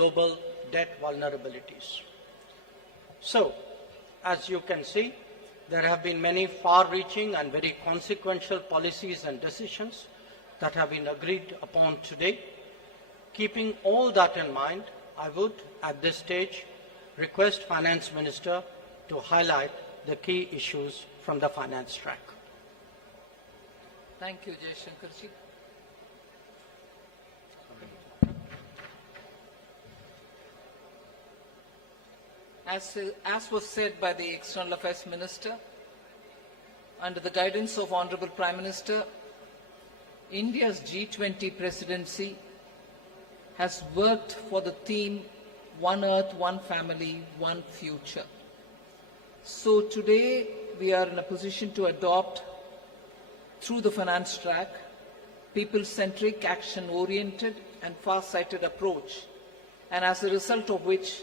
global debt vulnerabilities. So, as you can see, there have been many far-reaching and very consequential policies and decisions that have been agreed upon today. Keeping all that in mind, I would, at this stage, request Finance Minister to highlight the key issues from the finance track. Thank you, Jaishankarji. As was said by the External Affairs Minister, under the guidance of Honorable Prime Minister, India's G20 presidency has worked for the theme One Earth, One Family, One Future. So today we are in a position to adopt, through the finance track, people-centric, action-oriented and far-sighted approach, and as a result of which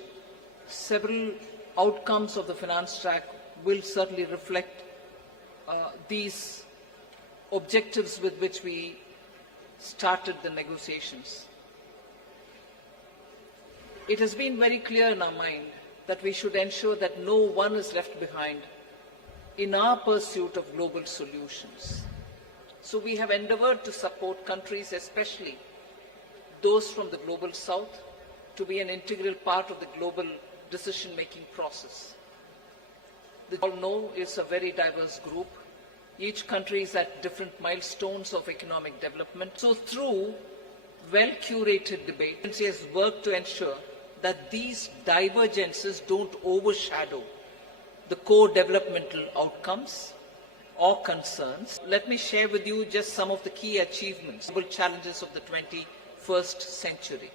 several outcomes of the finance track will certainly reflect these objectives with which we started the negotiations. It has been very clear in our mind that we should ensure that no one is left behind in our pursuit of global solutions. So we have endeavored to support countries, especially those from the global south, to be an integral part of the global decision-making process. We all know it's a very diverse group. Each country is at different milestones of economic development. So through well-curated debate, the agency has worked to ensure that these divergences don't overshadow the core developmental outcomes or concerns. Let me share with you just some of the key achievements, challenges of the 21st century.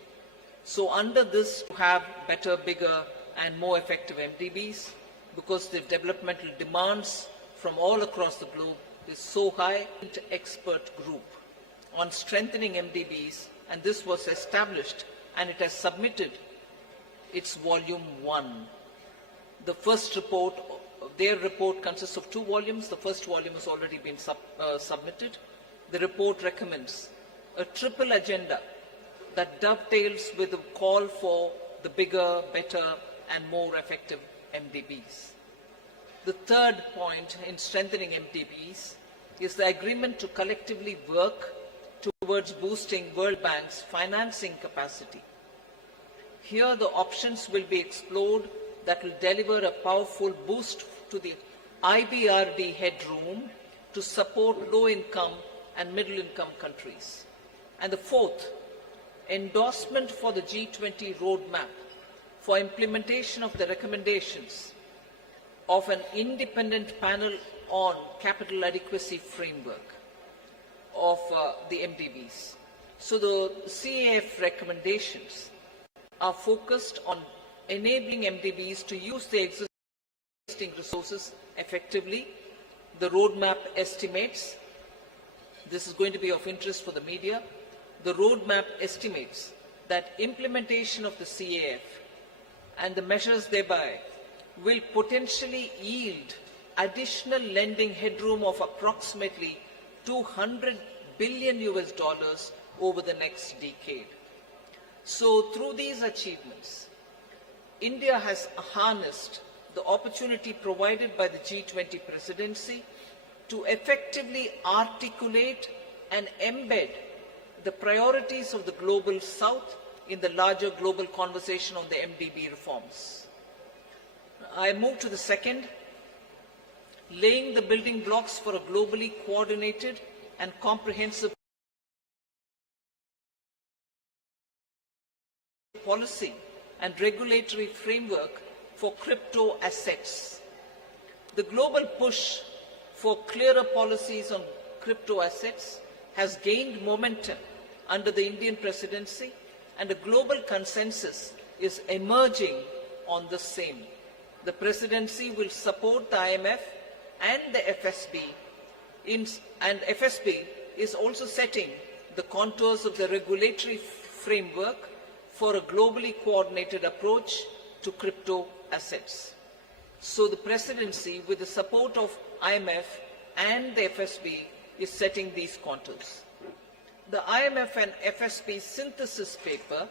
So under this, to have better, bigger, and more effective MDBs, because the developmental demands from all across the globe is so high. Expert group on strengthening MDBs, and this was established and it has submitted its volume 1. The first report, their report consists of 2 volumes. The first volume has already been submitted. The report recommends a triple agenda that dovetails with the call for the bigger, better, and more effective MDBs. The third point in strengthening MDBs is the agreement to collectively work towards boosting World Bank's financing capacity. Here the options will be explored that will deliver a powerful boost to the IBRD headroom to support low-income and middle-income countries. And the fourth, endorsement for the G20 roadmap for implementation of the recommendations of an independent panel on capital adequacy framework of the MDBs. So the CAF recommendations are focused on enabling MDBs to use the existing resources effectively. The roadmap estimates, this is going to be of interest for the media, the roadmap estimates that implementation of the CAF and the measures thereby will potentially yield additional lending headroom of approximately $200 billion over the next decade. So through these achievements, India has harnessed the opportunity provided by the G20 presidency to effectively articulate and embed the priorities of the global south in the larger global conversation on the MDB reforms. I move to the second, laying the building blocks for a globally coordinated and comprehensive policy and regulatory framework for crypto assets. The global push for clearer policies on crypto assets has gained momentum under the Indian presidency, and a global consensus is emerging on the same. The presidency will support the IMF and the FSB, and FSB is also setting the contours of the regulatory framework for a globally coordinated approach to crypto assets. So the presidency, with the support of IMF and the FSB, is setting these contours. The IMF and FSB synthesis paper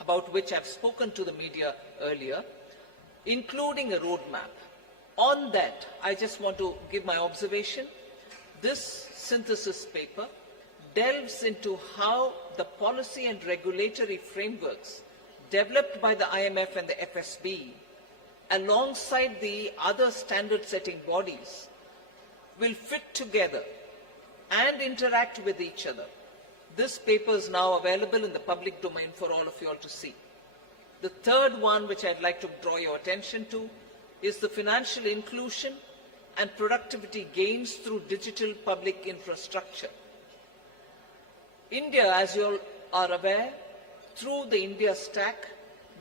about which I've spoken to the media earlier, including a roadmap. On that, I just want to give my observation. This synthesis paper delves into how the policy and regulatory frameworks developed by the IMF and the FSB, alongside the other standard-setting bodies, will fit together and interact with each other. This paper is now available in the public domain for all of you all to see. The third one, which I'd like to draw your attention to, is the financial inclusion and productivity gains through digital public infrastructure. India, as you all are aware, through the India Stack,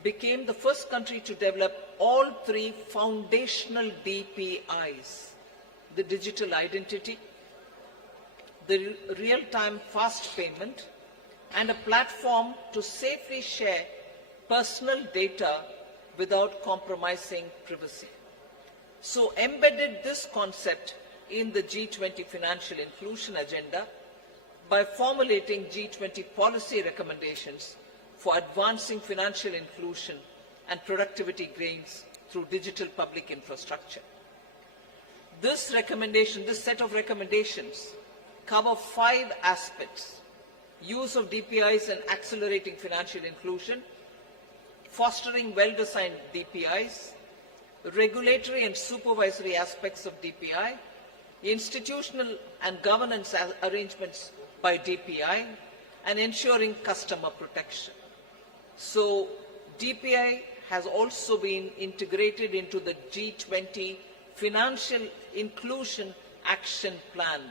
became the first country to develop all three foundational DPIs: the digital identity, the real-time fast payment, and a platform to safely share personal data without compromising privacy. So embedded this concept in the G20 financial inclusion agenda by formulating G20 policy recommendations for advancing financial inclusion and productivity gains through digital public infrastructure. This set of recommendations cover 5 aspects: use of DPIs and accelerating financial inclusion, fostering well-designed DPIs, regulatory and supervisory aspects of DPI, institutional and governance arrangements by DPI, and ensuring customer protection. So DPI has also been integrated into the G20 Financial Inclusion Action Plan,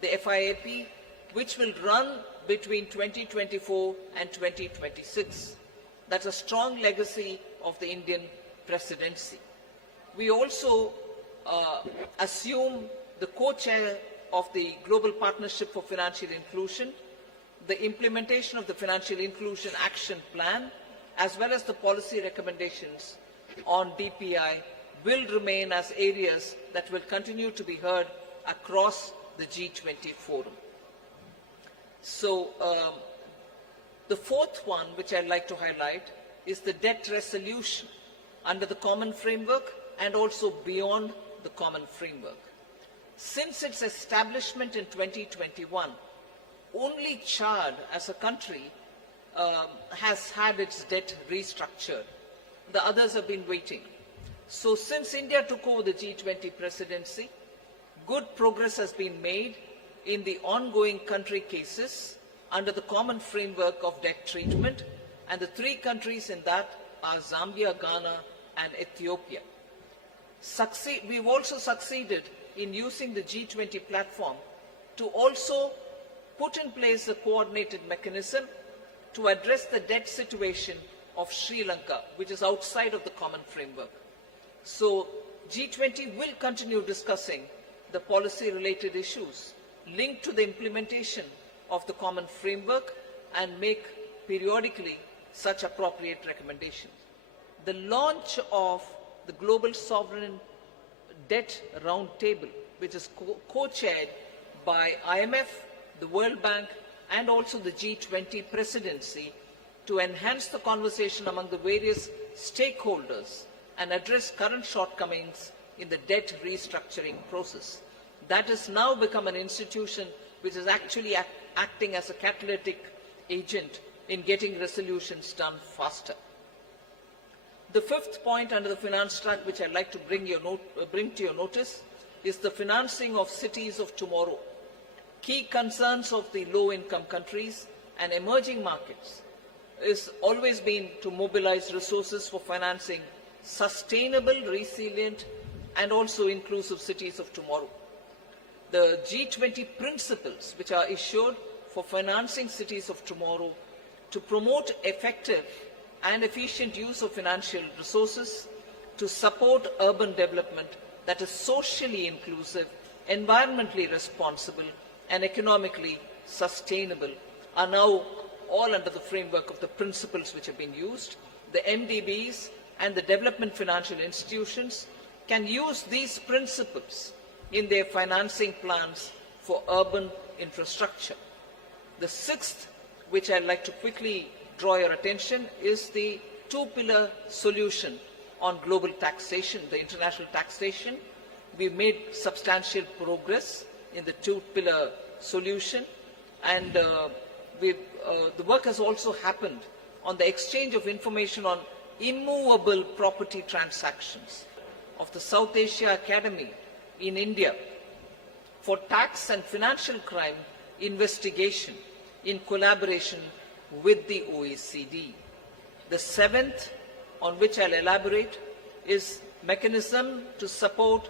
the FIAP, which will run between 2024 and 2026. That's a strong legacy of the Indian presidency. We also assume the co-chair of the Global Partnership for Financial Inclusion. The implementation of the Financial Inclusion Action Plan, as well as the policy recommendations on DPI, will remain as areas that will continue to be heard across the G20 forum. So the fourth one, which I'd like to highlight, is the debt resolution under the common framework and also beyond the common framework. Since its establishment in 2021, only Chad as a country has had its debt restructured. The others have been waiting. So since India took over the G20 presidency, good progress has been made in the ongoing country cases under the common framework of debt treatment, and the 3 countries in that are Zambia, Ghana, and Ethiopia. We've also succeeded in using the G20 platform to also put in place a coordinated mechanism to address the debt situation of Sri Lanka, which is outside of the common framework. So G20 will continue discussing the policy-related issues linked to the implementation of the common framework and make periodically such appropriate recommendations. The launch of the Global Sovereign Debt Roundtable, which is co-chaired by IMF, the World Bank, and also the G20 presidency, to enhance the conversation among the various stakeholders and address current shortcomings in the debt restructuring process. That has now become an institution which is actually acting as a catalytic agent in getting resolutions done faster. The fifth point under the finance track, which I'd like to bring to your notice, is the financing of cities of tomorrow. Key concerns of the low-income countries and emerging markets is always been to mobilize resources for financing sustainable, resilient, and also inclusive cities of tomorrow. The G20 principles, which are issued for financing cities of tomorrow to promote effective and efficient use of financial resources, to support urban development that is socially inclusive, environmentally responsible, and economically sustainable, are now all under the framework of the principles which have been used. The MDBs and the development financial institutions can use these principles in their financing plans for urban infrastructure. The sixth, which I'd like to quickly draw your attention is the two-pillar solution on global taxation, the international taxation. We've made substantial progress in the two-pillar solution, and the work has also happened on the exchange of information on immovable property transactions of the South Asia Academy in India for tax and financial crime investigation in collaboration with the OECD. The seventh, on which I'll elaborate, is mechanism to support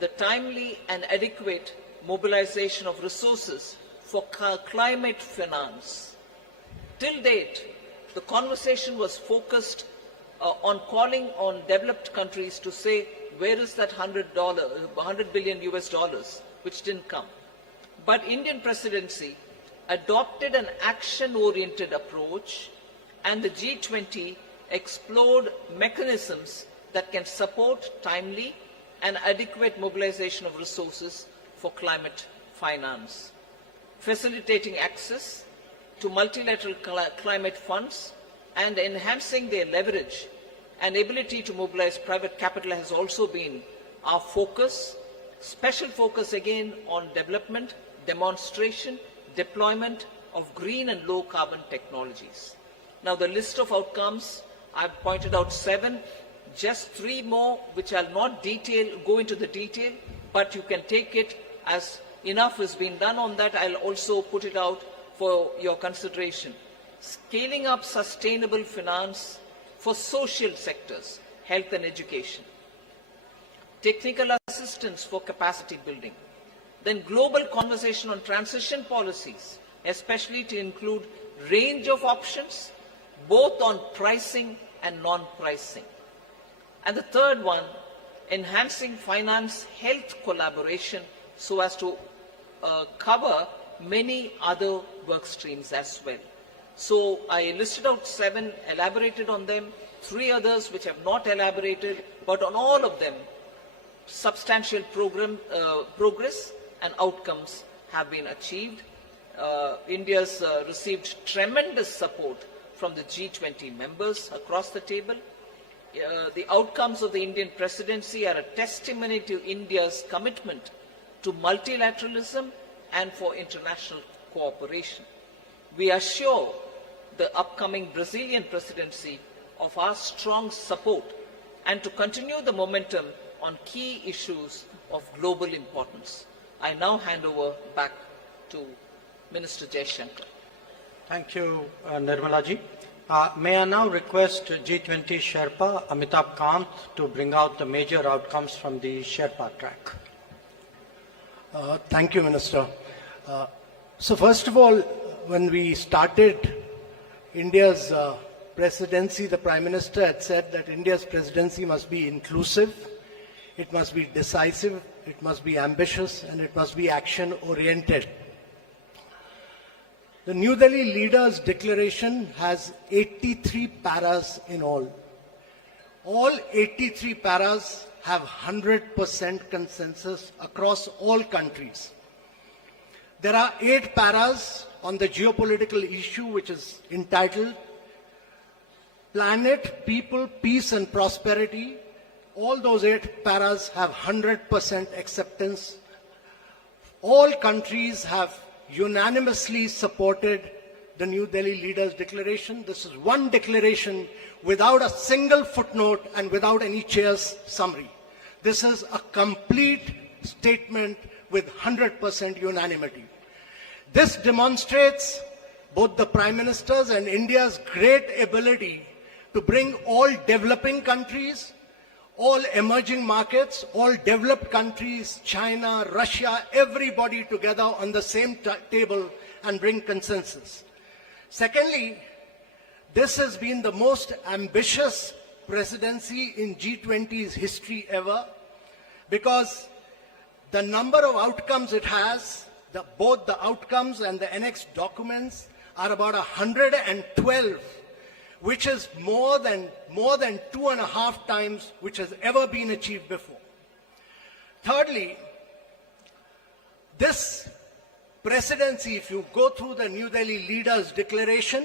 the timely and adequate mobilization of resources for climate finance. Till date, the conversation was focused on calling on developed countries to say, where is that $100 billion US dollars, which didn't come. But Indian presidency adopted an action-oriented approach, and the G20 explored mechanisms that can support timely and adequate mobilization of resources for climate finance, facilitating access to multilateral climate funds and enhancing their leverage and ability to mobilize private capital has also been our focus. Special focus again on development, demonstration, deployment of green and low carbon technologies. Now the list of outcomes, I've pointed out 7, just 3 more which I'll not go into the detail, but you can take it as enough has been done on that. I'll also put it out for your consideration. Scaling up sustainable finance for social sectors, health and education. Technical assistance for capacity building. Then global conversation on transition policies, especially to include range of options, both on pricing and non-pricing. And the third one, enhancing finance health collaboration so as to cover many other work streams as well. So I listed out 7, elaborated on them, 3 others which have not elaborated, but on all of them, substantial progress and outcomes have been achieved. India's received tremendous support from the G20 members across the table. The outcomes of the Indian presidency are a testimony to India's commitment to multilateralism and for international cooperation. We assure the upcoming Brazilian presidency of our strong support and to continue the momentum on key issues of global importance. I now hand over back to Minister Jaishankar. Thank you, Nirmala ji. May I now request G20 Sherpa Amitabh Kant to bring out the major outcomes from the Sherpa track. Thank you, Minister. So first of all, when we started India's presidency, the Prime Minister had said that India's presidency must be inclusive, it must be decisive, it must be ambitious, and it must be action-oriented. The New Delhi Leaders' Declaration has 83 paras in all. All 83 paras have 100% consensus across all countries. There are 8 paras on the geopolitical issue, which is entitled Planet, People, Peace and Prosperity. All those 8 paras have 100% acceptance. All countries have unanimously supported the New Delhi Leaders' Declaration. This is one declaration without a single footnote and without any chair's summary. This is a complete statement with 100% unanimity. This demonstrates both the Prime Minister's and India's great ability to bring all developing countries, all emerging markets, all developed countries, China, Russia, everybody together on the same table and bring consensus. Secondly, this has been the most ambitious presidency in G20's history ever, because the number of outcomes it has, both the outcomes and the annexed documents, are about 112, which is more than 2.5 times which has ever been achieved before. Thirdly, this presidency, if you go through the New Delhi Leaders' Declaration,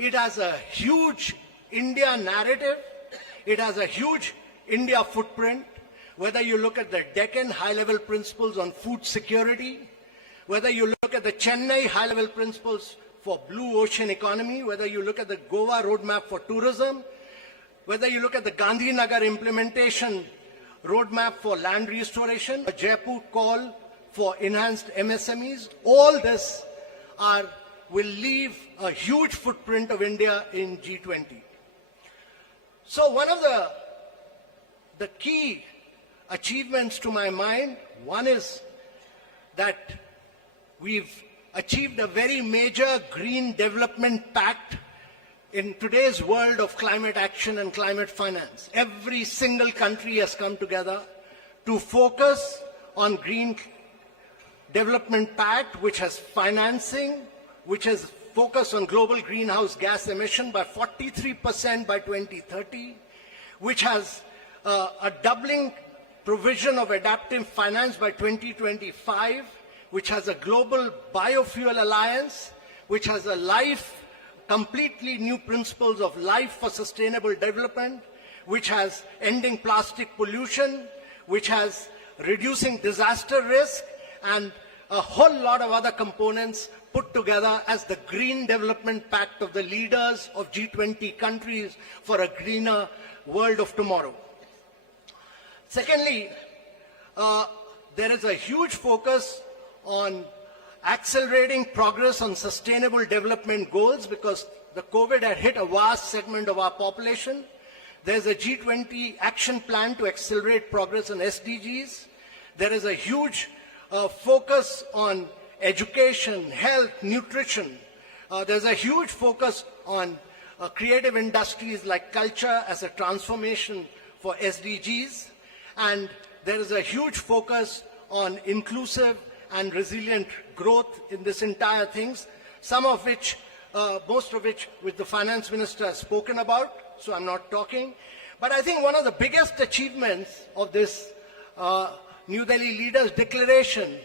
It has a huge India narrative. It has a huge India footprint. Whether you look at the Deccan high-level principles on food security, whether you look at the Chennai high-level principles for blue ocean economy, whether you look at the Goa roadmap for tourism, whether you look at the Gandhinagar implementation roadmap for land restoration, a Jaipur call for enhanced MSMEs, all this will leave a huge footprint of India in G20. So one of the key achievements to my mind, one is that we've achieved a very major green development pact in today's world of climate action and climate finance. Every single country has come together to focus on green development pact, which has financing, which has focused on global greenhouse gas emission by 43% by 2030, which has a doubling provision of adaptive finance by 2025, which has a global biofuel alliance, which has completely new principles of life for sustainable development, which has ending plastic pollution, which has reducing disaster risk, and a whole lot of other components put together as the Green Development Pact of the leaders of G20 countries for a greener world of tomorrow. Secondly, there is a huge focus on accelerating progress on sustainable development goals because the COVID had hit a vast segment of our population. There's a G20 action plan to accelerate progress on SDGs. There is a huge focus on education, health, nutrition. There's a huge focus on creative industries like culture as a transformation for SDGs. And there is a huge focus on inclusive and resilient growth in this entire things, some of which, most of which the finance minister has spoken about, so I'm not talking. But I think one of the biggest achievements of this New Delhi Leaders Declaration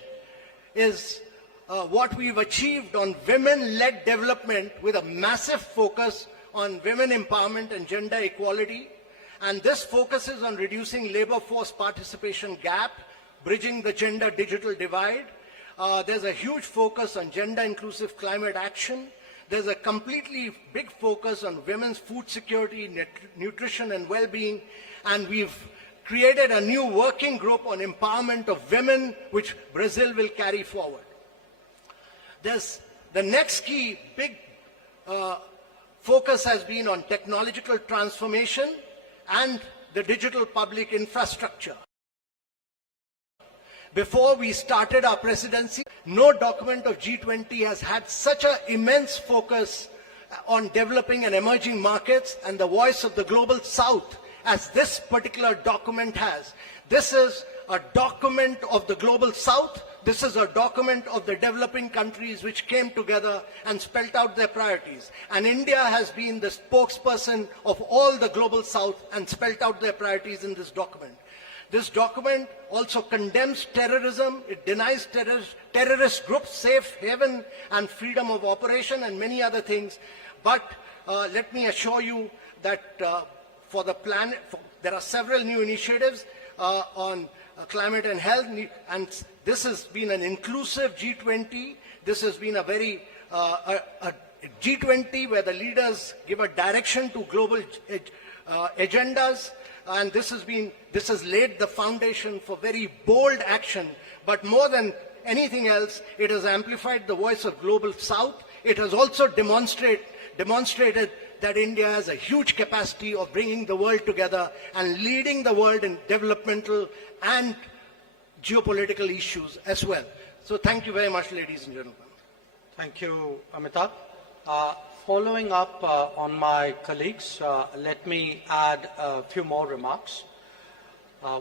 is what we've achieved on women-led development with a massive focus on women empowerment and gender equality. And this focuses on reducing labor force participation gap, bridging the gender digital divide. There's a huge focus on gender inclusive climate action. There's a completely big focus on women's food security, nutrition and well-being. And we've created a new working group on empowerment of women, which Brazil will carry forward. There's the next key big focus has been on technological transformation and the digital public infrastructure. Before we started our presidency, no document of G20 has had such an immense focus on developing and emerging markets and the voice of the global south as this particular document has. This is a document of the global south. This is a document of the developing countries which came together and spelled out their priorities. And India has been the spokesperson of all the global south and spelled out their priorities in this document. This document also condemns terrorism. It denies terrorist groups safe haven and freedom of operation and many other things. But let me assure you that for the planet, there are several new initiatives on climate and health, and this has been an inclusive G20. This has been a very a G20 where the leaders give a direction to global agendas, and this has laid the foundation for very bold action. But more than anything else, it has amplified the voice of global south. It has also demonstrated that India has a huge capacity of bringing the world together and leading the world in developmental and geopolitical issues as well. So thank you very much, ladies and gentlemen. Thank you, Amitabh. Following up on my colleagues, let me add a few more remarks.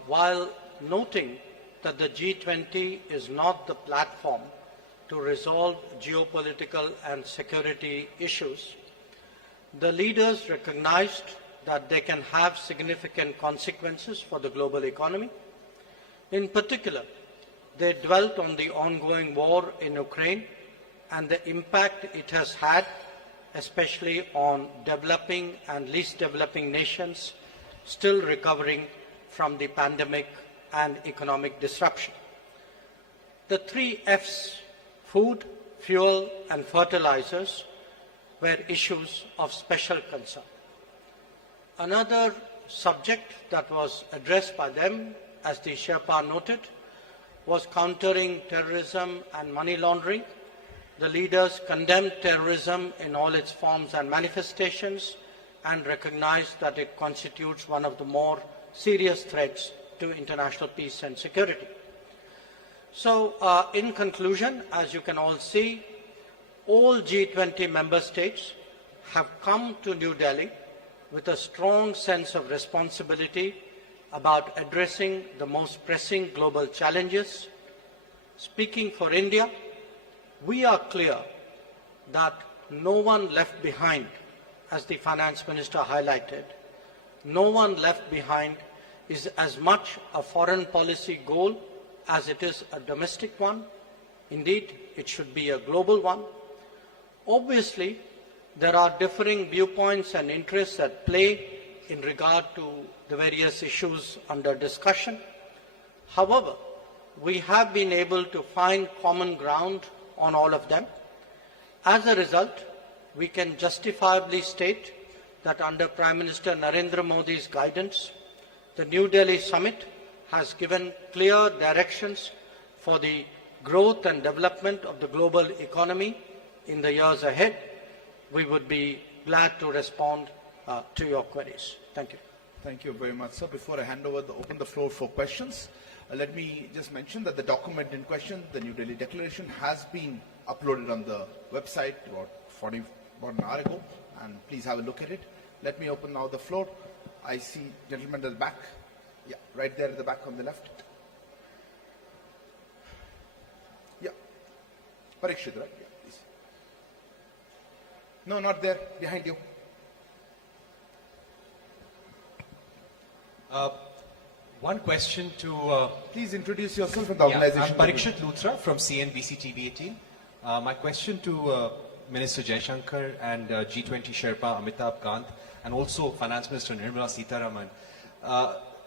While noting that the G20 is not the platform to resolve geopolitical and security issues, the leaders recognized that they can have significant consequences for the global economy. In particular, they dwelt on the ongoing war in Ukraine and the impact it has had especially on developing and least developing nations still recovering from the pandemic and economic disruption. The 3 F's, food, fuel, and fertilizers, were issues of special concern. Another subject that was addressed by them, as the Sherpa noted, was countering terrorism and money laundering. The leaders condemned terrorism in all its forms and manifestations and recognized that it constitutes one of the more serious threats to international peace and security. So, in conclusion, as you can all see, all G20 member states have come to New Delhi with a strong sense of responsibility about addressing the most pressing global challenges. Speaking for India, we are clear that no one left behind, as the finance minister highlighted, no one left behind is as much a foreign policy goal as it is a domestic one. Indeed, it should be a global one. Obviously, there are differing viewpoints and interests at play in regard to the various issues under discussion. However, we have been able to find common ground on all of them. As a result, we can justifiably state that under Prime Minister Narendra Modi's guidance, the New Delhi summit has given clear directions for the growth and development of the global economy in the years ahead. We would be glad to respond to your queries. Thank you. Thank you very much, sir. Before I open the floor for questions, let me just mention that the document in question, the New Delhi Declaration, has been uploaded on the website about an hour ago, and please have a look at it. Let me open now the floor. I see gentleman at the back. Yeah, right there at the back on the left. Yeah. Parikshit, right? Yeah, please. No, not there. Behind you. One question to... Please introduce yourself and the organization. I'm Parikshit Luthra from CNBC TV 18. My question to Minister Jaishankar and G20 Sherpa Amitabh Kant and also Finance Minister Nirmala Sitharaman.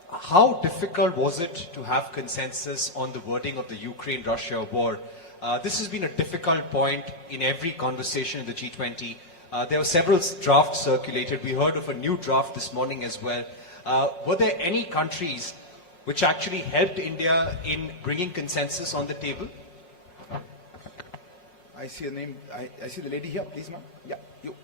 How difficult was it to have consensus on the wording of the Ukraine-Russia war? This has been a difficult point in every conversation in the G20. There were several drafts circulated. We heard of a new draft this morning as well. Were there any countries which actually helped India in bringing consensus on the table? I see a name. I see the lady here. Please, ma'am. Yeah, you.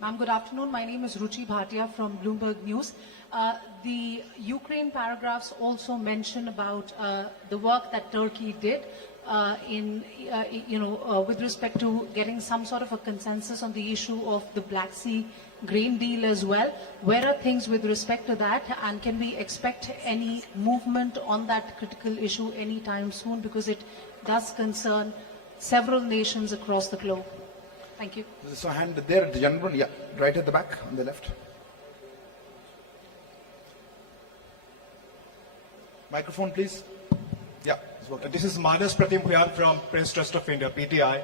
Ma'am, good afternoon. My name is Ruchi Bhatia from Bloomberg News. The Ukraine paragraphs also mention about the work that Turkey did with respect to getting some sort of a consensus on the issue of the Black Sea grain deal as well. Where are things with respect to that, and can we expect any movement on that critical issue anytime soon, because it does concern several nations across the globe? Thank you. There's a hand there, the gentleman, yeah, right at the back on the left. Microphone, please. Yeah. This is Manas Pratim Khuyal from Press Trust of India, PTI.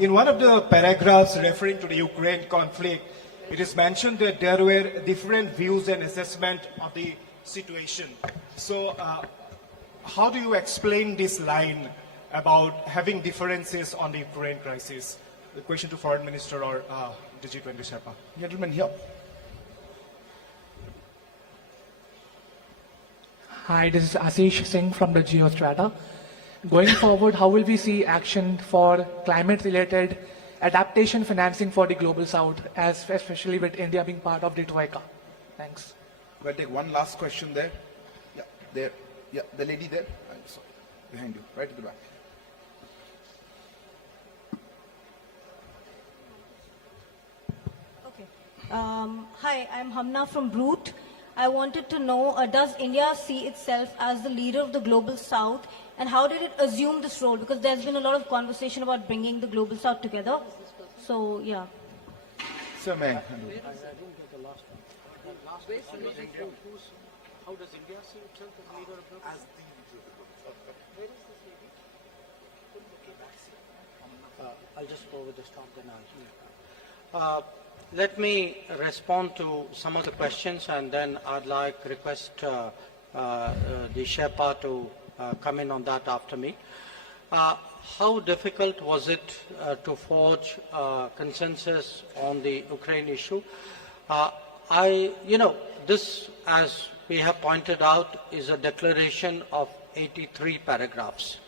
In one of the paragraphs referring to the Ukraine conflict, it is mentioned that there were different views and assessment of the situation. So, how do you explain this line about having differences on the Ukraine crisis? The question to Foreign Minister or the G20 Sherpa. Gentleman here. Hi, this is Ashish Singh from the Geostrata. Going forward, how will we see action for climate-related adaptation financing for the Global South, especially with India being part of the Troika? Thanks. We'll take one last question there. Yeah, there. Yeah, the lady there. I'm sorry. Behind you, right at the back. Okay. Hi, I'm Hamna from Brute. I wanted to know, does India see itself as the leader of the Global South, and how did it assume this role? Because there's been a lot of conversation about bringing the Global South together. So, yeah. Sir, may I? I didn't get the last one. The last one was India. How does India see itself as leader of the Global South? Where is this lady? I'll just go with the stop then let me respond to some of the questions, and then I'd request the Sherpa to come in on that after me. How difficult was it to forge consensus on the Ukraine issue? This, as we have pointed out, is a declaration of 83 paragraphs.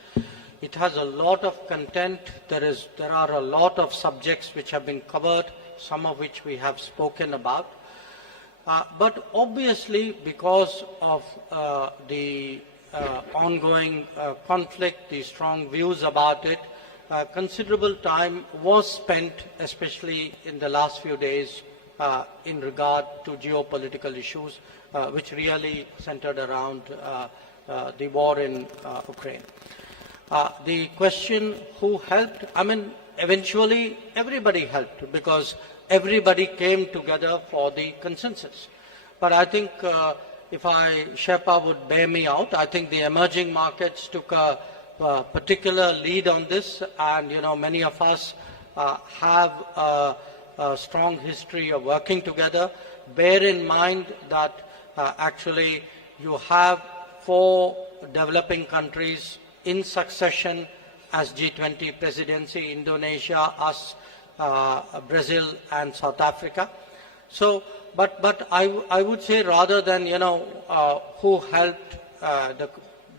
It has a lot of content. There are a lot of subjects which have been covered, some of which we have spoken about. But obviously, because of the ongoing conflict, the strong views about it, considerable time was spent, especially in the last few days, in regard to geopolitical issues, which really centered around the war in Ukraine. The question, who helped? I mean, eventually everybody helped, because everybody came together for the consensus. But I think if Sherpa would bear me out, I think the emerging markets took a particular lead on this, and many of us have a strong history of working together. Bear in mind that actually you have 4 developing countries in succession as G20 presidency: Indonesia, us, Brazil and South Africa. So, but I would say, rather than who helped,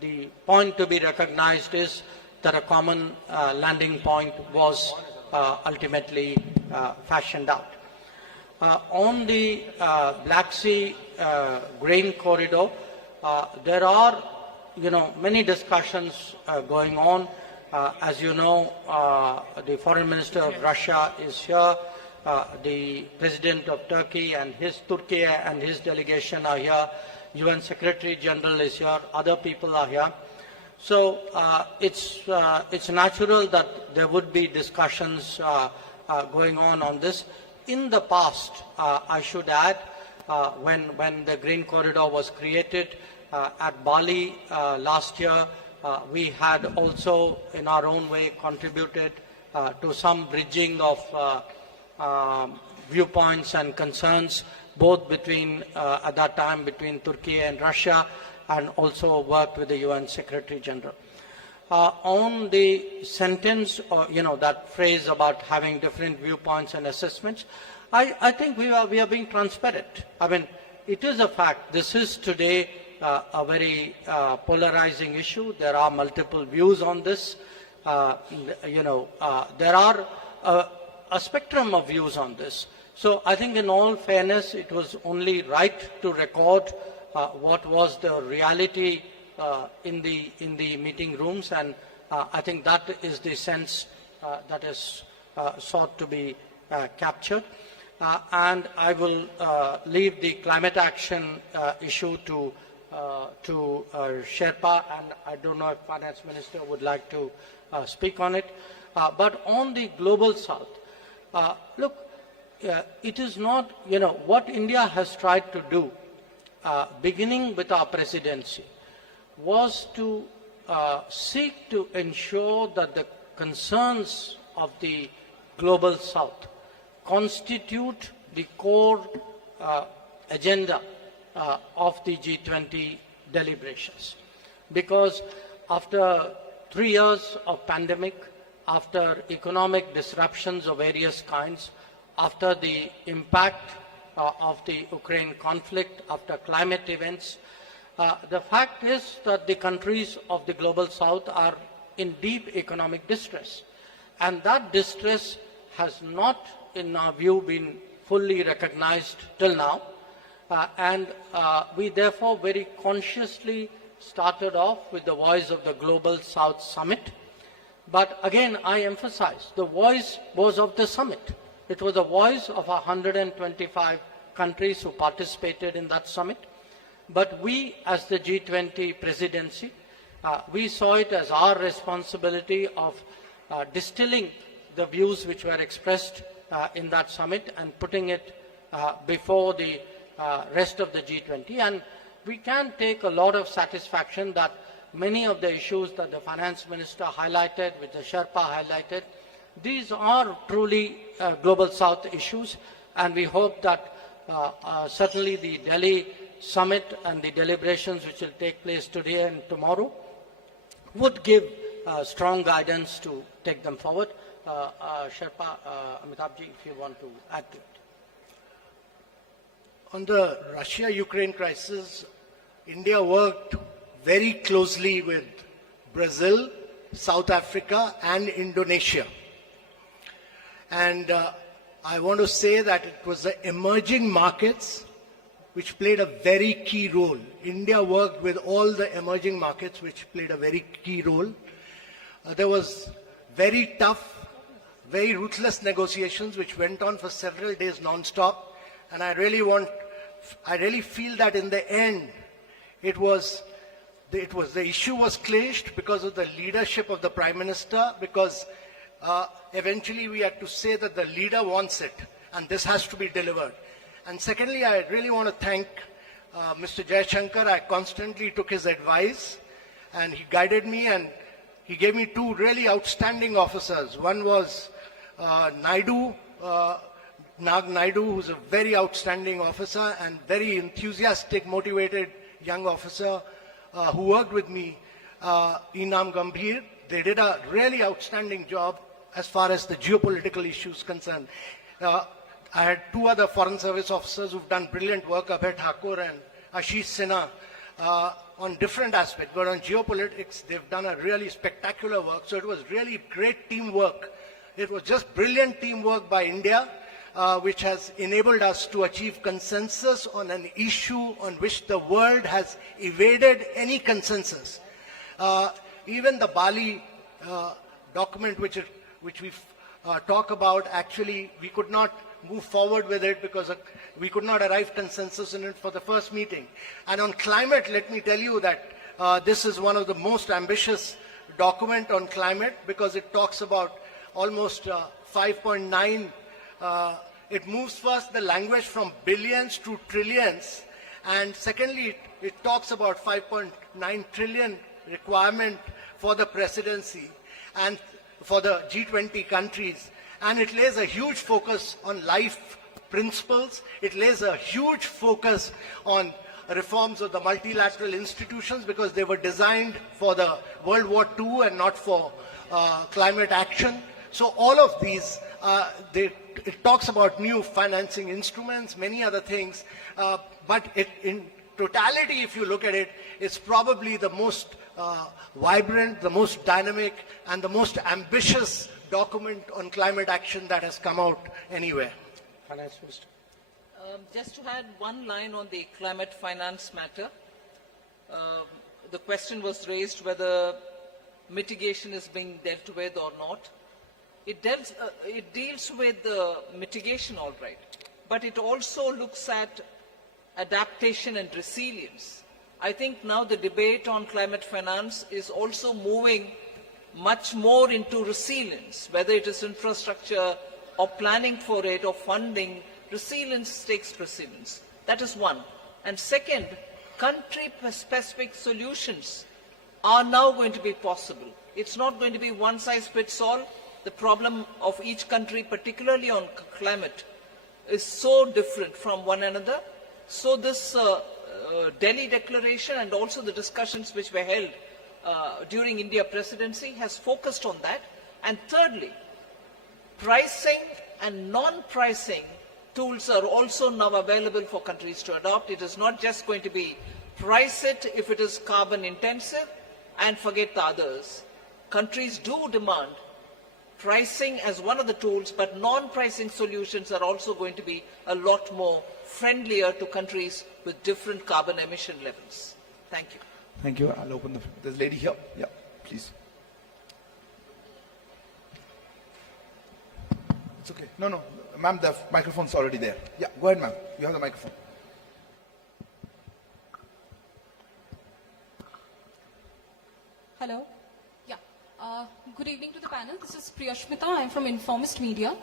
the point to be recognized is that a common landing point was ultimately fashioned out. On the Black Sea grain corridor, there are many discussions going on. As you know, the Foreign Minister of Russia is here. The President of Turkey and his delegation are here. UN Secretary General is here. Other people are here. So it's natural that there would be discussions going on this. In the past, I should add, when the Green Corridor was created at Bali last year, we had also, in our own way, contributed to some bridging of viewpoints and concerns, both between, at that time, between Turkey and Russia, and also worked with the UN Secretary General. On the sentence, or that phrase about having different viewpoints and assessments, I think we are being transparent. I mean, it is a fact. This is today a very polarizing issue. There are multiple views on this. There are a spectrum of views on this. So I think, in all fairness, it was only right to record what was the reality in the meeting rooms, and I think that is the sense that is sought to be captured. And I will leave the climate action issue to Sherpa, and I don't know if Finance Minister would like to speak on it. But on the global south, look, it is not, what India has tried to do, beginning with our presidency, was to seek to ensure that the concerns of the global south constitute the core agenda of the G20 deliberations. Because after 3 years of pandemic, after economic disruptions of various kinds, after the impact of the Ukraine conflict, after climate events, the fact is that the countries of the global south are in deep economic distress. And that distress has not, in our view, been fully recognized till now. And we therefore very consciously started off with the Voice of the Global South Summit. But again, I emphasize, the voice was of the summit. It was the voice of 125 countries who participated in that summit. But we, as the G20 presidency, we saw it as our responsibility of distilling the views which were expressed in that summit and putting it before the rest of the G20. And we can take a lot of satisfaction that many of the issues that the finance minister highlighted, which the Sherpa highlighted, These are truly Global South issues, and we hope that certainly the Delhi summit and the deliberations which will take place today and tomorrow would give strong guidance to take them forward. Sherpa, Amitabh ji, if you want to add to it. On the Russia-Ukraine crisis, India worked very closely with Brazil, South Africa, and Indonesia. And I want to say that it was the emerging markets which played a very key role. India worked with all the emerging markets which played a very key role. There was very tough, very ruthless negotiations which went on for several days non-stop. And I really feel that in the end, the issue was clinched because of the leadership of the Prime Minister, because eventually we had to say that the leader wants it, and this has to be delivered. And secondly, I really want to thank Mr. Jaishankar. I constantly took his advice, and he guided me, and he gave me two really outstanding officers. One was Nag Naidu, who's a very outstanding officer and very enthusiastic, motivated young officer who worked with me, Inam Gambhir. They did a really outstanding job as far as the geopolitical issues concerned. I had two other Foreign Service officers who've done brilliant work, Abhay Thakur and Ashish Sinha, on different aspects. But on geopolitics, they've done a really spectacular work. So it was really great teamwork. It was just brilliant teamwork by India, which has enabled us to achieve consensus on an issue on which the world has evaded any consensus. Even the Bali document which we talk about, actually we could not move forward with it because we could not arrive consensus in it for the first meeting. And on climate, let me tell you that this is one of the most ambitious document on climate, because it talks about almost 5.9. It moves first the language from billions to trillions, and secondly it talks about 5.9 trillion requirement for the presidency and for the G20 countries. And it lays a huge focus on life principles. It lays a huge focus on reforms of the multilateral institutions, because they were designed for the World War II and not for climate action. So all of these, it talks about new financing instruments, many other things, but in totality, if you look at it, it's probably the most vibrant, the most dynamic, and the most ambitious document on climate action that has come out anywhere. Finance Minister. Just to add one line on the climate finance matter, the question was raised whether mitigation is being dealt with or not. It deals with the mitigation, all right, but it also looks at adaptation and resilience. I think now the debate on climate finance is also moving much more into resilience, whether it is infrastructure or planning for it or funding. Resilience takes precedence. That is one. And second, country-specific solutions are now going to be possible. It's not going to be one size fits all. The problem of each country, particularly on climate, is so different from one another. So this Delhi declaration and also the discussions which were held during India presidency has focused on that. And thirdly, pricing and non-pricing tools are also now available for countries to adopt. It is not just going to be price it if it is carbon intensive and forget the others. Countries do demand pricing as one of the tools, but non-pricing solutions are also going to be a lot more friendlier to countries with different carbon emission levels. Thank you. Thank you. I'll open there's a lady here. Yeah, please. It's okay. No. Ma'am, the microphone's already there. Yeah, go ahead, ma'am. You have the microphone. Hello. Yeah. Good evening to the panel. This is Priyashmita. I'm from Informist Media.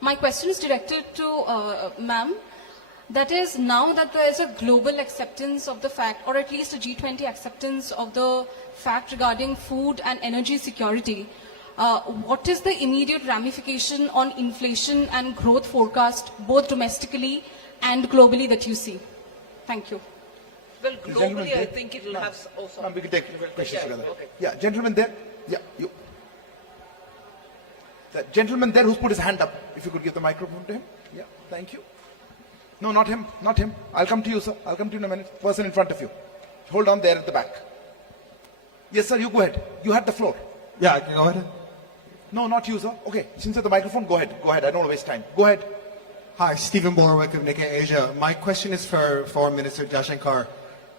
My question is directed to ma'am. That is, now that there is a global acceptance of the fact, or at least a G20 acceptance of the fact regarding food and energy security, what is the immediate ramification on inflation and growth forecast, both domestically and globally, that you see? Thank you. Well, gentleman globally, I there? think it will have... Oh, sorry. We can take questions together. Okay. Yeah, gentleman there. Yeah, you. The gentleman there who's put his hand up. If you could give the microphone to him. Yeah, thank you. No, not him. Not him. I'll come to you, sir. I'll come to you in a minute. Person in front of you. Hold on there at the back. Yes, sir, you go ahead. You had the floor. Yeah, go ahead. No, not you, sir. Okay, since you have the microphone, go ahead. Go ahead. I don't want to waste time. Go ahead. Hi, Stephen Borwick of Nikkei Asia. My question is for Foreign Minister Jaishankar.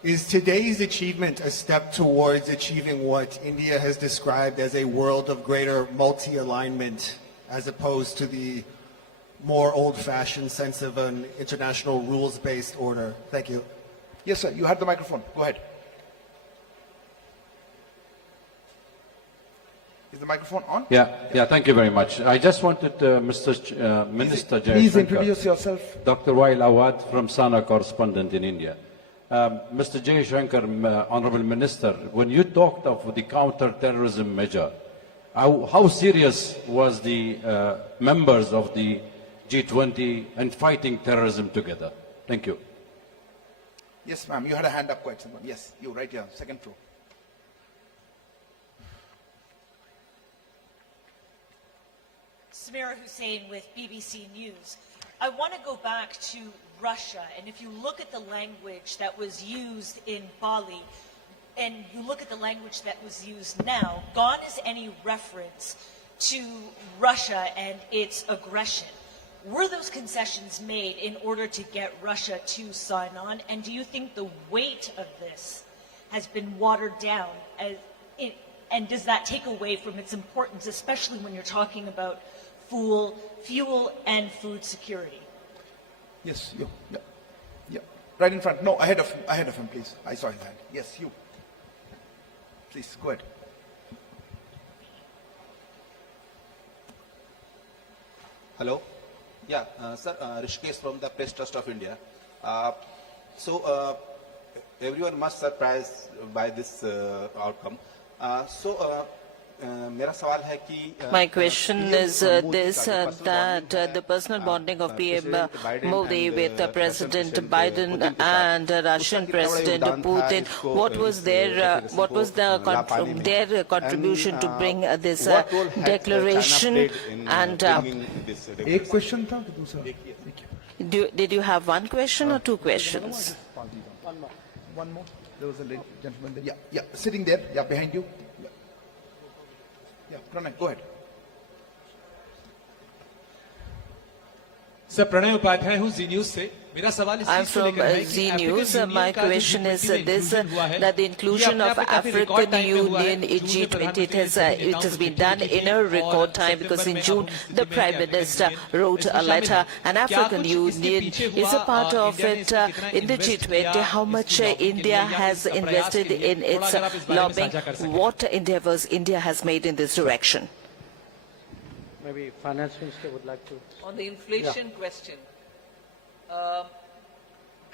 Is today's achievement a step towards achieving what India has described as a world of greater multi-alignment, as opposed to the more old-fashioned sense of an international rules-based order? Thank you. Yes, sir. You had the microphone. Go ahead. Is the microphone on? Yeah, thank you very much. I just wanted Minister Please Jaishankar, introduce yourself. Dr. Wail Awad from Sana, correspondent in India. Mr. Jaishankar, Honorable Minister, when you talked of the counter-terrorism measure, how serious was the members of the G20 and fighting terrorism together? Thank you. Yes, ma'am. You had a hand up quite someone. Yes, you right here, second row. Samira Hussain with BBC News. I want to go back to Russia, and if you look at the language that was used in Bali, and you look at the language that was used now, gone is any reference to Russia and its aggression. Were those concessions made in order to get Russia to sign on, and do you think the weight of this has been watered down, and does that take away from its importance, especially when you're talking about fuel and food security? Yes, you. Yeah. Yeah. Right in front. No, ahead of him, please. I saw his hand. Yes, you. Please, go ahead. Hello. Yeah, sir, Rishikesh from the Press Trust of India. Everyone must surprised by this outcome. My question is this, that the personal bonding of PM Modi with President Biden and Russian President Putin, what was their contribution to bring this declaration? And did you have one question or two questions? One more. There was a lady, gentleman there. Yeah, sitting there. Yeah, behind you. Yeah, Pranay, go ahead. Sir, Pranay Upadhyay who's Z News से मेरा सवाल इस I'm चीज को लेकर है from कि Z African News. Union My का जो question is G20 में this, inclusion हुआ है, that the inclusion of African Union in G20, it has been done in a record time, because in June the Prime Minister wrote a letter, and African Union is a part of it. In the G20, how much India has invested in its lobbying, what endeavors India has made in this direction? Maybe Finance Minister would like to... On the inflation question,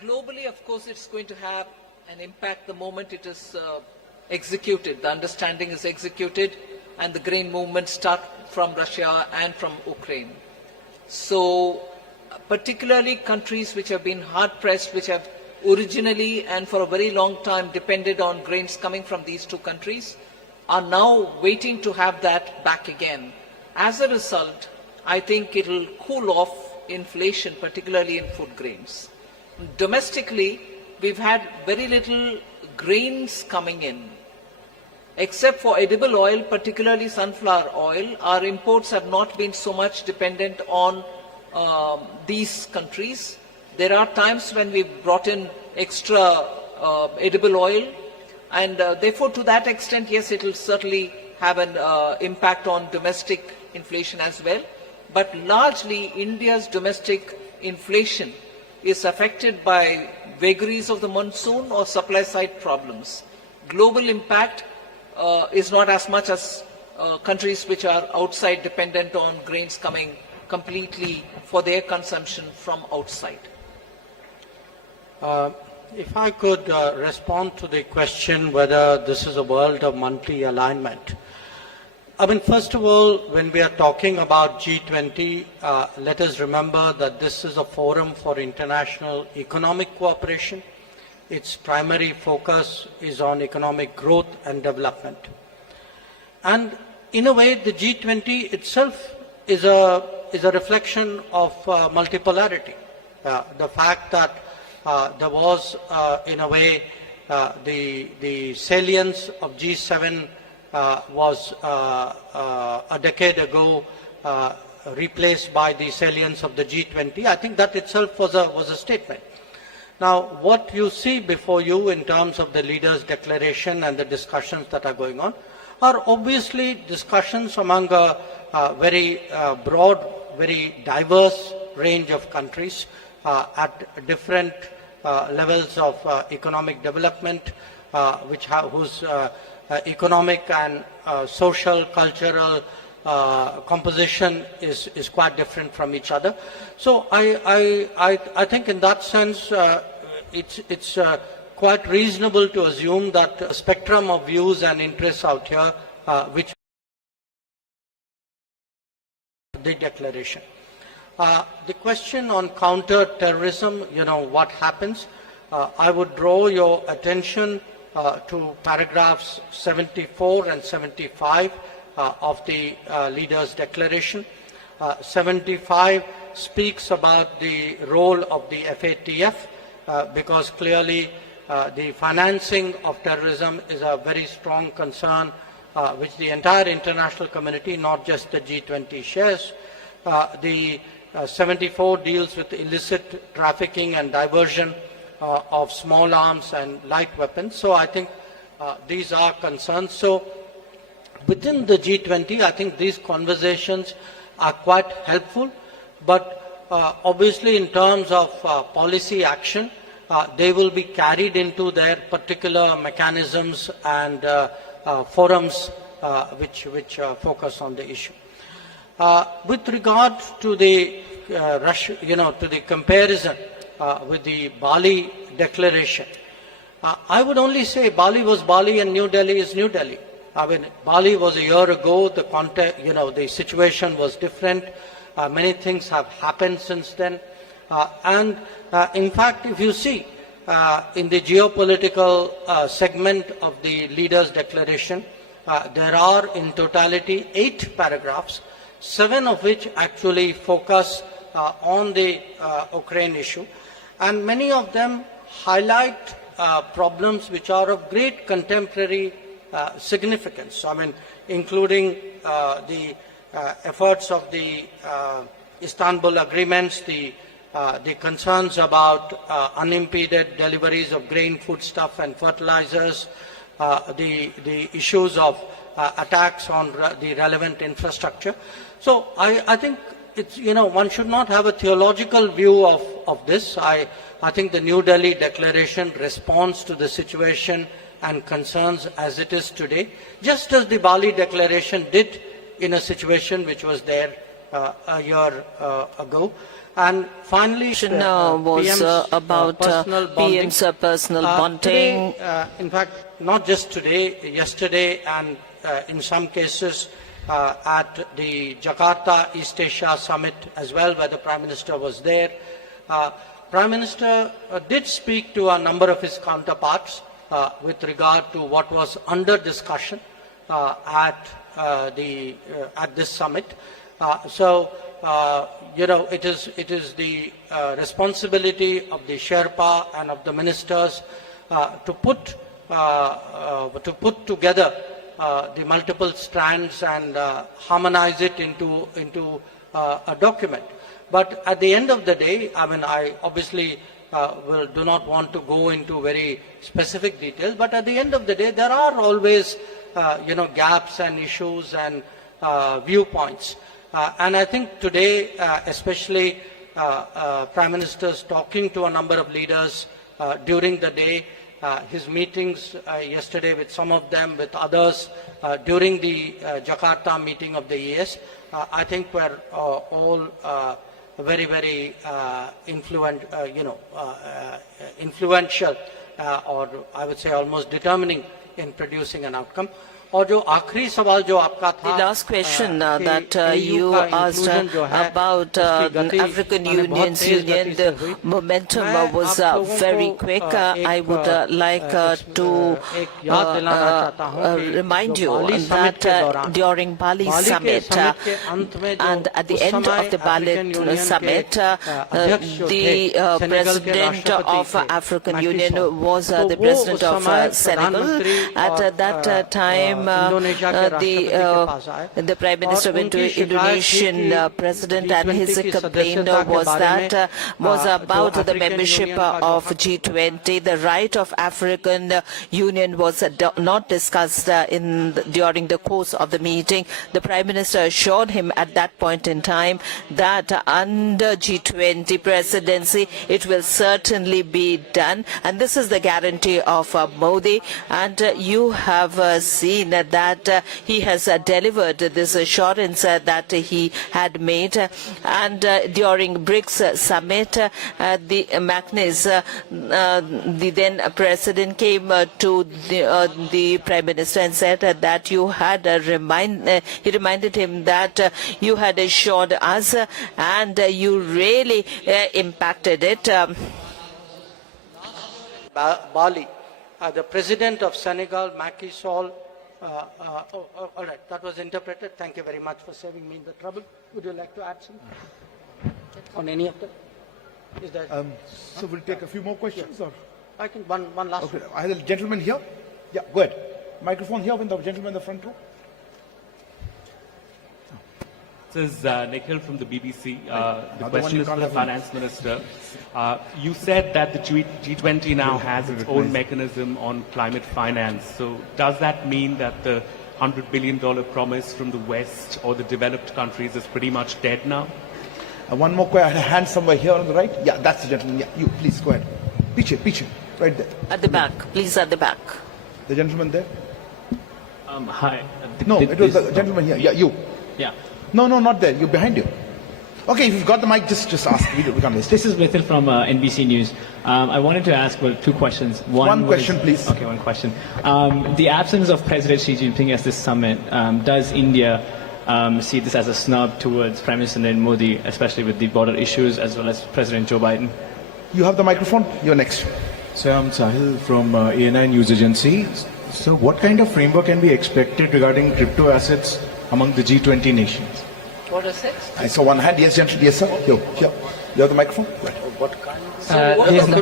globally, of course, it's going to have an impact the moment it is executed. The understanding is executed, and the grain movements start from Russia and from Ukraine. So, particularly countries which have been hard-pressed, which have originally and for a very long time depended on grains coming from these two countries, are now waiting to have that back again. As a result, I think it will cool off inflation, particularly in food grains. Domestically, we've had very little grains coming in. Except for edible oil, particularly sunflower oil, our imports have not been so much dependent on these countries. There are times when we've brought in extra edible oil, and therefore to that extent, yes, it will certainly have an impact on domestic inflation as well. But largely, India's domestic inflation is affected by vagaries of the monsoon or supply side problems. Global impact is not as much as countries which are outside dependent on grains coming completely for their consumption from outside. If I could respond to the question whether this is a world of multi-alignment. I mean, first of all, when we are talking about G20, let us remember that this is a forum for international economic cooperation. Its primary focus is on economic growth and development. And in a way, the G20 itself is a reflection of multipolarity. The fact that there was, in a way, the salience of G7 was a decade ago replaced by the salience of the G20. I think that itself was a statement. Now, what you see before you in terms of the leaders' declaration and the discussions that are going on are obviously discussions among a very broad, very diverse range of countries at different levels of economic development, whose economic and social, cultural composition is quite different from each other. So I think in that sense it's quite reasonable to assume that a spectrum of views and interests out here which the declaration. The question on counter-terrorism, what happens, I would draw your attention to paragraphs 74 and 75 of the leaders' declaration. 75 speaks about the role of the FATF because clearly the financing of terrorism is a very strong concern which the entire international community, not just the G20, shares. The 74 deals with illicit trafficking and diversion of small arms and light weapons. So I think these are concerns. So within the G20, I think these conversations are quite helpful, but obviously in terms of policy action, they will be carried into their particular mechanisms and forums which focus on the issue. With regard to the to the comparison with the Bali declaration, I would only say Bali was Bali and New Delhi is New Delhi. I mean, Bali was a year ago. The context, the situation was different. Many things have happened since then, and in fact, if you see in the geopolitical segment of the leaders' declaration, there are in totality 8 paragraphs, 7 of which actually focus on the Ukraine issue, and many of them highlight problems which are of great contemporary significance. I mean, including the efforts of the Istanbul agreements, the concerns about unimpeded deliveries of grain, foodstuff and fertilizers, the issues of attacks on the relevant infrastructure. So I think it's, one should not have a theological view of this. I think the New Delhi Declaration responds to the situation and concerns as it is today, just as the Bali Declaration did in a situation which was there a year ago. And finally, was about PM's personal bonding. Today, in fact, not just today, yesterday, and in some cases at the Jakarta East Asia Summit as well, where the Prime Minister was there. Prime Minister did speak to a number of his counterparts with regard to what was under discussion at this summit. It is the responsibility of the Sherpa and of the ministers to put together the multiple strands and harmonize it into a document. But at the end of the day, I mean, I obviously do not want to go into very specific details, but at the end of the day, there are always, gaps and issues and viewpoints. And I think today, especially Prime Minister's talking to a number of leaders during the day, his meetings yesterday with some of them, with others, during the Jakarta meeting of the ES, I think were all very, very influential, or I would say almost determining in producing an outcome. और जो आखिरी सवाल जो आपका था, The last question कि that AU you का asked inclusion जो है, about उसकी गति African माने बहुत Union's तेज union, गति से the हुई। momentum मैं was आप लोगों very को, quick. एक, I would like to एक याद दिलाना चाहता हूँ कि remind जो you बाली समिट के that दौरान, during Bali बाली के summit समिट के अंत में जो and at the उस end समय of the Bali African Union summit, के अध्यक्ष जो थे, the सेनेगल के president राष्ट्रपति of थे, African Macky Union Sall. was तो the वो president उस of समय Senegal. प्रधानमंत्री At और, that time, इंडोनेशिया के राष्ट्रपति के पास आए the Prime Minister और went to उनकी शिकायत थी Indonesian कि president, and his G20 की complaint सदस्यता के was बारे that में, was जो about the African membership union का जो of हक G20. The right of African Union was not discussed during the course of the meeting. The Prime Minister assured him at that point in time that under G20 presidency, it will certainly be done. And this is the guarantee of Modi. And you have seen that he has delivered this assurance that he had made. And during BRICS summit, the Magnus, the then president, came to the Prime Minister and said that you had he reminded him that you had assured us and you really impacted it. Bali, the president of Senegal, Macky Sall. All right, that was interpreted. Thank you very much for saving me the trouble. Would you like to add something on any of them? Is that So we'll take a few more questions, or I think one last okay? one. I have a gentleman here. Yeah, go ahead. Microphone here with the gentleman in the front row. This is Nikhil from the BBC. The one question you is for can't the have Finance Minister. You said that the G20 now has its own mechanism on climate finance. So does that mean that the $100 billion promise from the West or the developed countries is pretty much dead now? One more question. I had a hand somewhere here on the right. Yeah, that's the gentleman. Yeah, you please go ahead. Piche, right there. At the back, please, at the back. The gentleman there. Hi. No, it was the gentleman here. Yeah, you. Yeah. No, not there. You're behind you. Okay, if you've got the mic, just ask. We can't listen. This is Mithil from NBC News. I wanted to ask two questions. One question, please. Okay, one question. The absence of President Xi Jinping at this summit, does India see this as a snub towards Prime Minister Narendra Modi, especially with the border issues, as well as President Joe Biden? You have the microphone. You're next. So I'm Sahil from ANI News Agency. So what kind of framework can be expected regarding crypto assets among the G20 nations? What is it? I saw one hand. Yes, gentleman. Yes, sir. Here. You have the microphone. Right. What kind?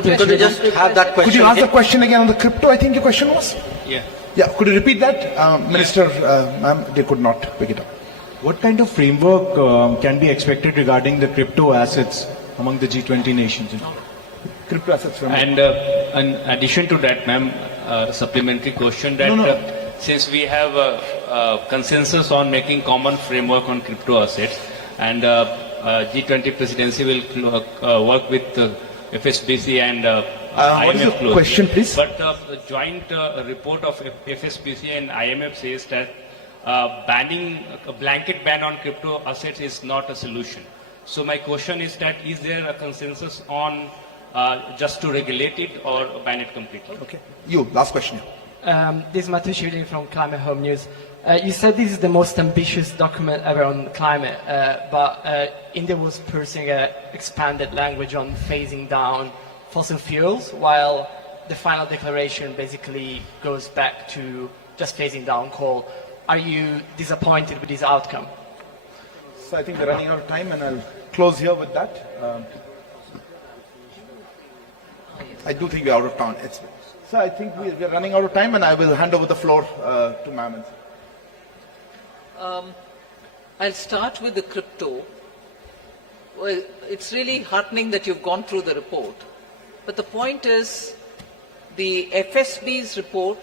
Could you just have that question? Could you ask the question again on the crypto? I think your question was. Yeah. Yeah. Could you repeat that, Minister? Ma'am, they could not pick it up. What kind of framework can be expected regarding the crypto assets among the G20 nations? Crypto assets framework. And in addition to that, ma'am, supplementary question that since we have a consensus on making common framework on crypto assets, and G20 presidency will work with FSBC and what is IMF the question, please? But the joint report of FSBC and IMF says that banning a blanket ban on crypto assets is not a solution. So my question is that is there a consensus on just to regulate it or ban it completely? Okay. You, last question. This is Matthew Shooting from Climate Home News. You said this is the most ambitious document ever on climate, but India was pursuing an expanded language on phasing down fossil fuels, while the final declaration basically goes back to just phasing down coal. Are you disappointed with this outcome? So I think we're running out of time, and I'll close here with that. I do think we're out of time. So I think we're running out of time, and I will hand over the floor to ma'am. I'll start with the crypto. Well, it's really heartening that you've gone through the report. But the point is, the FSB's report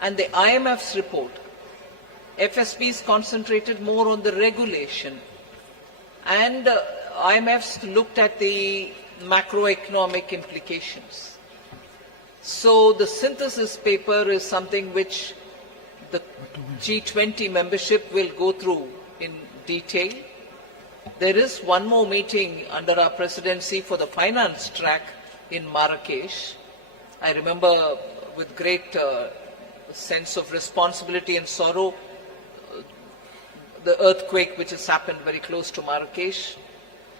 and the IMF's report, FSB's concentrated more on the regulation, and IMF's looked at the macroeconomic implications. So the synthesis paper is something which the G20 membership will go through in detail. There is one more meeting under our presidency for the finance track in Marrakesh. I remember with great sense of responsibility and sorrow. The earthquake which has happened very close to Marrakesh.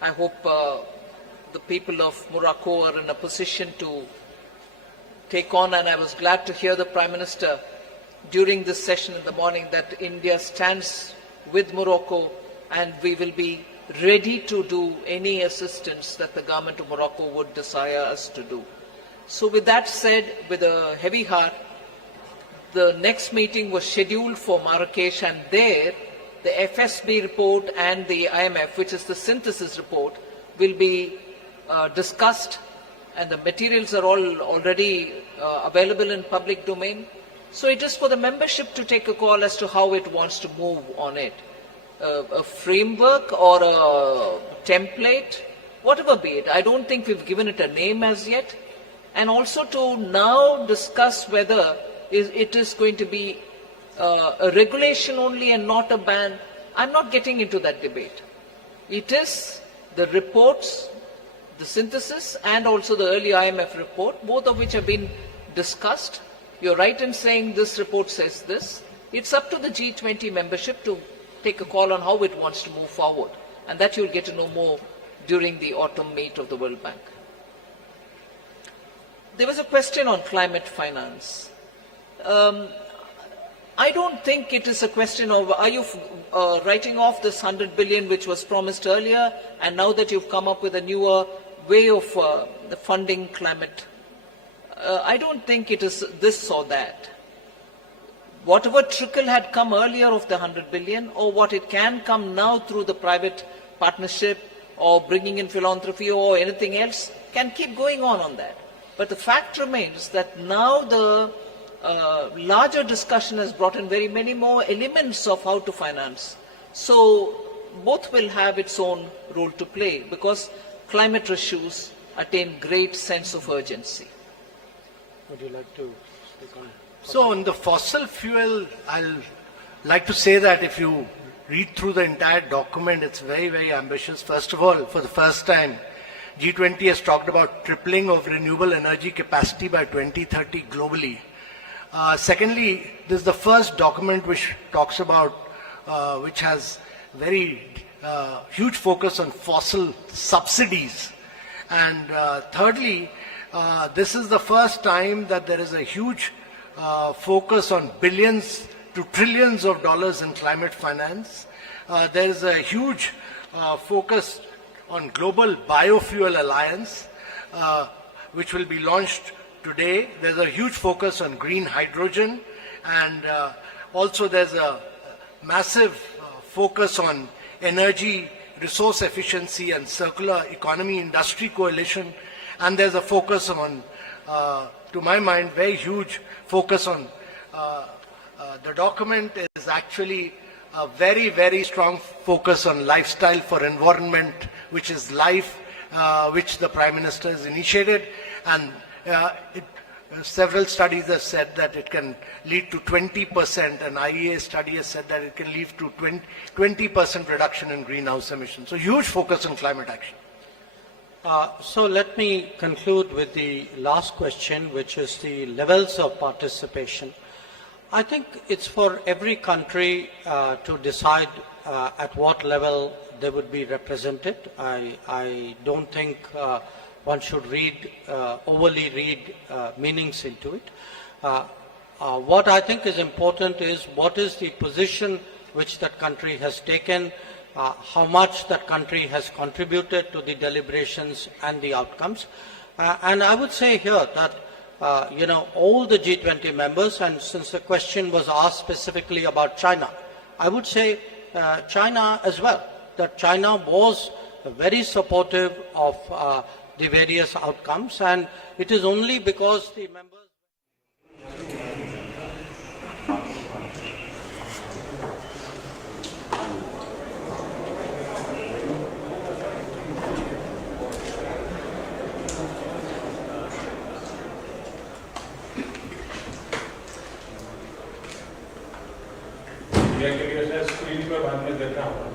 I hope the people of Morocco are in a position to take on, and I was glad to hear the Prime Minister during this session in the morning that India stands with Morocco and we will be ready to do any assistance that the government of Morocco would desire us to do. So with that said, with a heavy heart, the next meeting was scheduled for Marrakesh, and there the FSB report and the IMF, which is the synthesis report, will be discussed, and the materials are all already available in public domain. So it is for the membership to take a call as to how it wants to move on it. A framework or a template, whatever be it. I don't think we've given it a name as yet. And also to now discuss whether it is going to be a regulation only and not a ban. I'm not getting into that debate. It is the reports, the synthesis, and also the early IMF report, both of which have been discussed. You're right in saying this report says this. It's up to the G20 membership to take a call on how it wants to move forward. And that you'll get to know more during the autumn meet of the World Bank. There was a question on climate finance. I don't think it is a question of, are you writing off this 100 billion which was promised earlier, and now that you've come up with a newer way of funding climate. I don't think it is this or that. Whatever trickle had come earlier of the 100 billion, or what it can come now through the private partnership or bringing in philanthropy or anything else, can keep going on that. But the fact remains that now the larger discussion has brought in very many more elements of how to finance. So both will have its own role to play, because climate issues attain great sense of urgency. Would you like to speak on? So on the fossil fuel, I'll like to say that if you read through the entire document, it's very, very ambitious. First of all, for the first time, G20 has talked about tripling of renewable energy capacity by 2030 globally. Secondly, this is the first document which talks about, which has very huge focus on fossil subsidies. And thirdly, this is the first time that there is a huge focus on billions to trillions of dollars in climate finance. There is a huge focus on Global Biofuel Alliance, which will be launched today. There's a huge focus on green hydrogen, and also there's a massive focus on energy, resource efficiency and circular economy industry coalition, and there's a focus on, to my mind, very huge focus on, the document is actually a very, very strong focus on lifestyle for environment, which is life, which the Prime Minister has initiated, and several studies have said that it can lead to 20%, an IEA study has said that it can lead to 20% reduction in greenhouse emissions. So huge focus on climate action. So let me conclude with the last question, which is the levels of participation. I think it's for every country to decide at what level they would be represented. I don't think one should overly read meanings into it. What I think is important is what is the position which that country has taken, how much that country has contributed to the deliberations and the outcomes. And I would say here that all the G20 members, and since the question was asked specifically about China, I would say China as well, that China was very supportive of the various outcomes, and it is only because the members screen पर बाद में देखा हूँ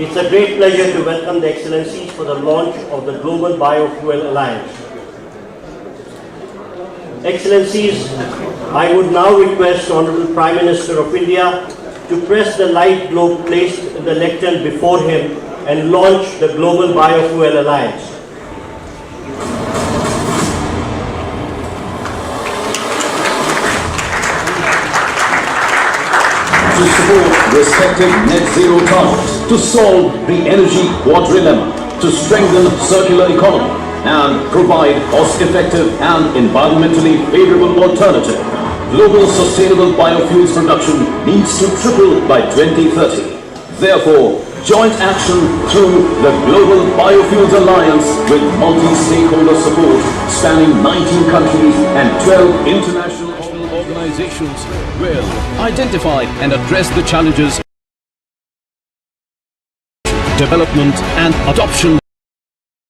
It's a great pleasure to welcome the Excellencies for the launch of the Global Biofuel Alliance. Excellencies, I would now request Honorable Prime Minister of India to press the light globe placed in the lectern before him and launch the Global Biofuel Alliance. To support respective net zero targets, to solve the energy quadrilemma, to strengthen circular economy and provide cost-effective and environmentally favorable alternative. Global sustainable biofuels production needs to triple by 2030. Therefore, joint action through the Global Biofuels Alliance with multi-stakeholder support spanning 19 countries and 12 international organizations will identify and address the challenges, development and adoption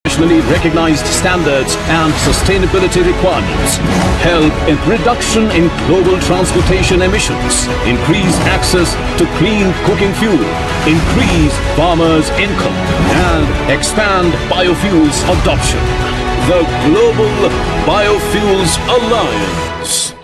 nationally recognized standards and sustainability requirements, help in reduction in global transportation emissions, increase access to clean cooking fuel, increase farmers' income, and expand biofuels adoption. The Global Biofuels Alliance.